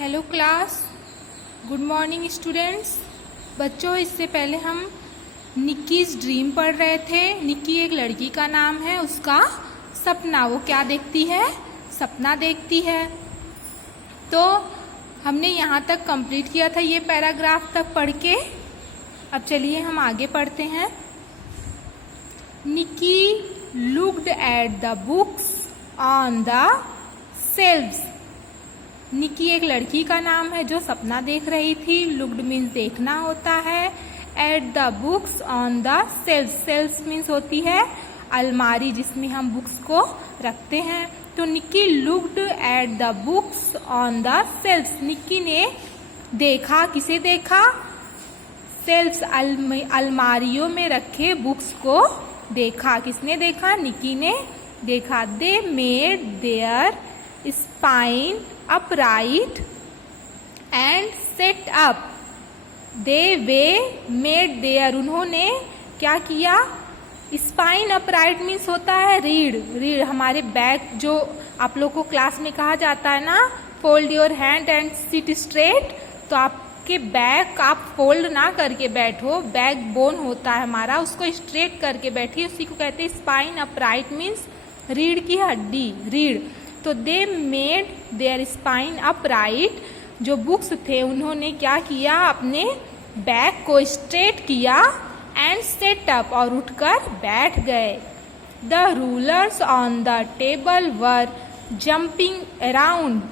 Hello class, good morning students. बच्चों, इससे पहले हम निक्कीज ड्रीम पढ़ रहे थे। निक्की एक लड़की का नाम है, उसका सपना। वो क्या देखती है? सपना देखती है। तो हमने यहाँ तक कंप्लीट किया था, ये पैराग्राफ तक पढ़ के। अब चलिए हम आगे पढ़ते हैं। Nikki looked at the books on the shelves. Nikki एक लड़की का नाम है जो सपना देख रही थी। लुक्ड मीन्स देखना होता है। At the books on the shelves, shelves means होती है अलमारी जिसमें हम बुक्स को रखते हैं। तो Nikki looked at the books on the shelves. Nikki ने देखा, किसे देखा? शेल्व्स, अलमारियों में रखे बुक्स को देखा। किसने देखा? निक्की ने देखा। They made their spine upright and set up. They वे made their, उन्होंने क्या किया? स्पाइन अपराइट मीन्स होता है रीढ़। रीढ़ हमारे बैक, जो आप लोग को क्लास में कहा जाता है ना, fold your hand and sit straight. तो आपके बैक आप फोल्ड ना करके बैठो, बैक बोन होता है हमारा, उसको स्ट्रेट करके बैठिए, उसी को कहते हैं स्पाइन अपराइट मीन्स रीढ़ की हड्डी, रीढ़। तो they made their spine upright. जो बुक्स थे उन्होंने क्या किया? अपने बैक को स्ट्रेट किया एंड सेट अप, और उठकर बैठ गए। The rulers on the table were jumping around.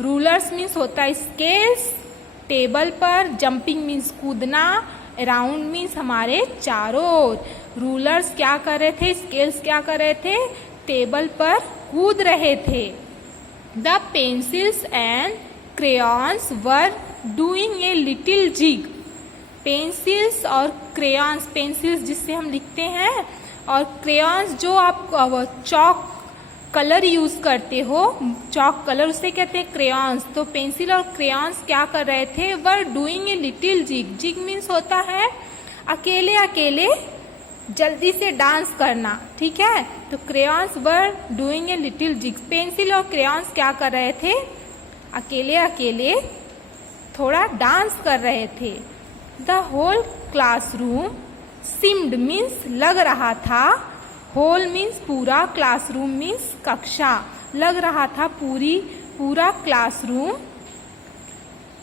Rulers means होता है स्केल्स, टेबल पर, जंपिंग मीन्स कूदना, अराउंड मीन्स हमारे चारों ओर। रूलर्स क्या कर रहे थे? स्केल्स क्या कर रहे थे? टेबल पर कूद रहे थे। The pencils and crayons were doing a little jig. Pencils और क्रेयॉन्स, पेंसिल्स जिससे हम लिखते हैं, और क्रेयॉन्स जो आप चॉक कलर यूज करते हो, चॉक कलर, उसे कहते हैं क्रेयॉन्स। तो पेंसिल और क्रेयॉन्स क्या कर रहे थे? Were doing a little jig. Jig means होता है अकेले अकेले जल्दी से डांस करना, ठीक है। तो crayons were doing a little jig. Pencil और क्रेयॉन्स क्या कर रहे थे? अकेले अकेले थोड़ा डांस कर रहे थे। The whole classroom seemed means लग रहा था, होल मीन्स पूरा, क्लासरूम मीन्स कक्षा, लग रहा था पूरा classroom.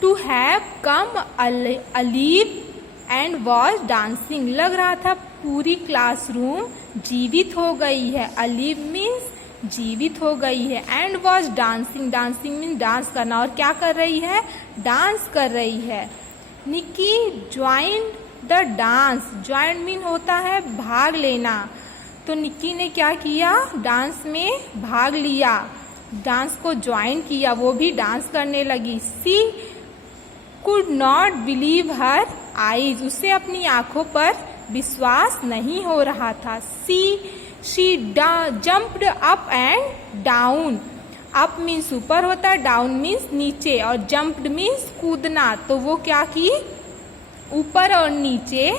To have come alive and was dancing. लग रहा था पूरी क्लासरूम जीवित हो गई है। अलीव मीन्स जीवित हो गई है। And was dancing, dancing means dance करना, और क्या कर रही है? डांस कर रही है। Nikki joined the dance. Joined mean होता है भाग लेना। तो निक्की ने क्या किया? डांस में भाग लिया, डांस को ज्वाइन किया, वो भी डांस करने लगी। She could not believe her eyes. उसे अपनी आंखों पर विश्वास नहीं हो रहा था। She jumped up and down. Up means ऊपर होता है, डाउन मीन्स नीचे, और जंप्ड मीन्स कूदना। तो वो क्या की? ऊपर और नीचे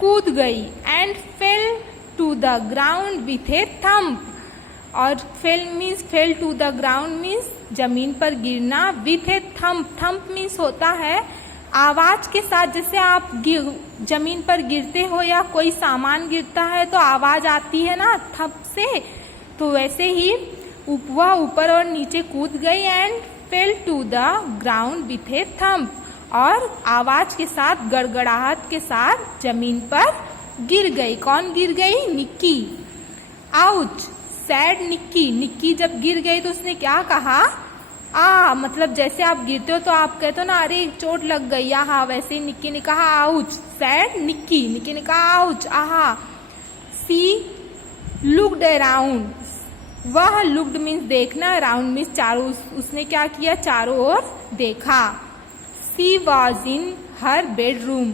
कूद गई। And fell to the ground with a thump. और fell means, fell to the ground means जमीन पर गिरना, with a thump. Thump means होता है आवाज के साथ। जैसे आप जमीन पर गिरते हो या कोई सामान गिरता है तो आवाज आती है ना थप से, तो वैसे ही वह ऊपर और नीचे कूद गई। And fell to the ground with a thump, और आवाज के साथ, गड़गड़ाहट के साथ जमीन पर गिर गई। कौन गिर गई? Nikki. Ouch said Nikki. Nikki जब गिर गई तो उसने क्या कहा? मतलब जैसे आप गिरते हो तो आप कहते हो ना, अरे चोट लग गई, आहा, वैसे ही निक्की ने कहा आउच। सैड निक्की, निक्की ने कहा आउच, आहा। सी लुक्ड अराउंड। वह लुक्ड मीन्स देखना, अराउंड मीन्स चारों, उसने क्या किया? चारों ओर देखा। सी वॉज इन हर बेडरूम।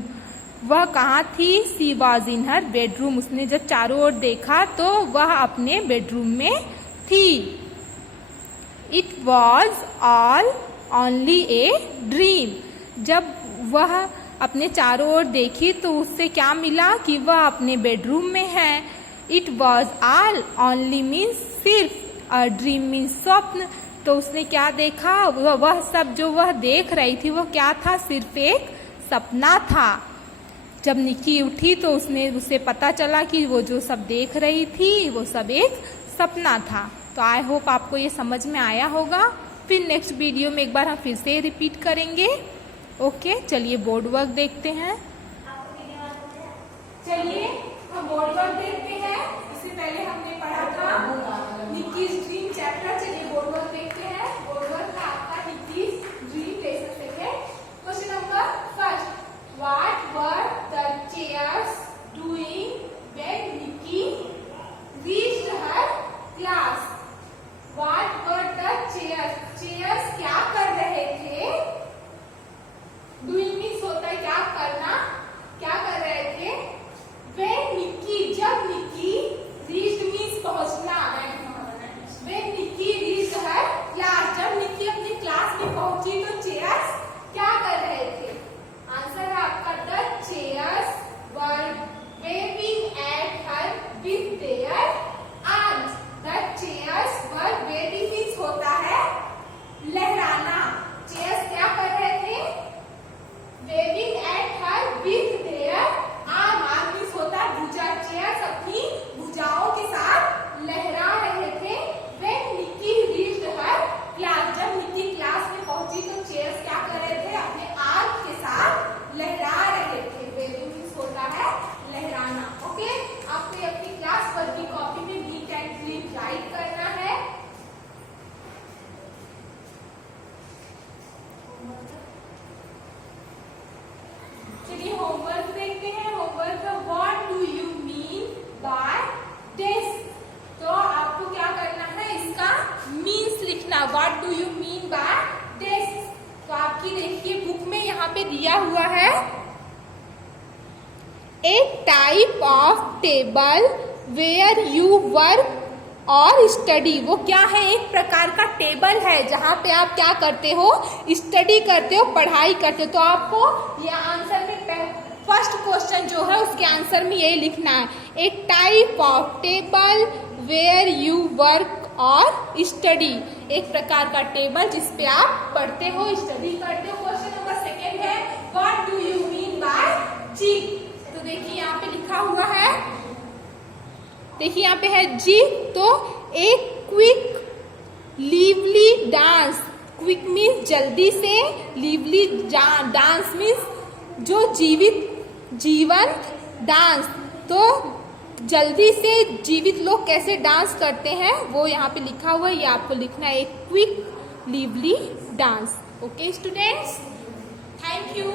वह कहाँ थी? सी वॉज इन हर बेडरूम। उसने जब चारों ओर देखा तो वह अपने बेडरूम में थी। It was all only a dream. जब वह अपने चारों ओर देखी तो उससे क्या मिला? कि वह अपने बेडरूम में है। It was all only means सिर्फ, ड्रीम मीन्स स्वप्न। तो उसने क्या देखा, वह सब जो वह देख रही थी वो क्या था, सिर्फ एक सपना था। जब निक्की उठी तो उसे पता चला कि वो जो सब देख रही थी वो सब एक सपना था। तो आई होप आपको ये समझ में आया होगा। फिर नेक्स्ट वीडियो में एक बार हम फिर से रिपीट करेंगे। ओके, चलिए बोर्ड वर्क देखते हैं। चलिए हम बोर्ड वर्क देखते हैं। इससे पहले हमने पढ़ा था निक्कीज ड्रीम चैप्टर। चलिए बोर्ड वर्क देखते हैं। बोर्ड वर्क है आपका Nikki's dream lesson second. Question number first, what were the chairs doing when Nikki reached her class. What were the chairs, chairs क्या कर रहे थे। डूइंग मीन्स होता है क्या करना, क्या कर रहे थे। व्हेन निक्की, जब निक्की, रीच्ड मीन्स पहुंचना, when Nikki reached her class, जब निक्की अपनी क्लास में पहुंची तो चेयर्स क्या कर रहे थे। आंसर है आपका the chairs were waving at her with their arms. The chairs were waving means होता है लहराना। चेयर्स क्या कर रहे थे, waving at her with their arm. Arm means होता है भुजा। चेयर्स अपनी भुजाओं के साथ लहरा रहे थे। When Nikki reached her class, जब निक्की क्लास में पहुंची तो चेयर्स क्या कर रहे थे, अपने आर्म के साथ लहरा रहे थे। वेविंग मीन्स होता है लहराना। ओके, आपको अपनी क्लास वर्क की कॉपी में नीट एंड क्लीन राइट करना है। चलिए होमवर्क देखते हैं। होमवर्क है what do you mean bye desk. तो आपको क्या करना है, इसका मीन्स लिखना। What do you mean bye desk. तो आपकी देखिए बुक में यहाँ पे दिया हुआ है a type of table where you work और स्टडी। वो क्या है, एक प्रकार का टेबल है जहाँ पे आप क्या करते हो, स्टडी करते हो, पढ़ाई करते हो। तो आपको ये आंसर में फर्स्ट क्वेश्चन जो है उसके आंसर में यही लिखना है, a type of table where you work और स्टडी। एक प्रकार का टेबल जिसपे आप पढ़ते हो, स्टडी करते हो। क्वेश्चन नंबर सेकेंड है what do you mean by cheap. तो देखिए यहाँ पे लिखा हुआ है, देखिए यहाँ पे है जी, तो एक quick lively dance. Quick means जल्दी से, लिवली डांस मीन्स जो जीवंत डांस। तो जल्दी से जीवित लोग कैसे डांस करते हैं वो यहाँ पे लिखा हुआ है, ये आपको लिखना है, एक quick lively dance. Okay students, thank you.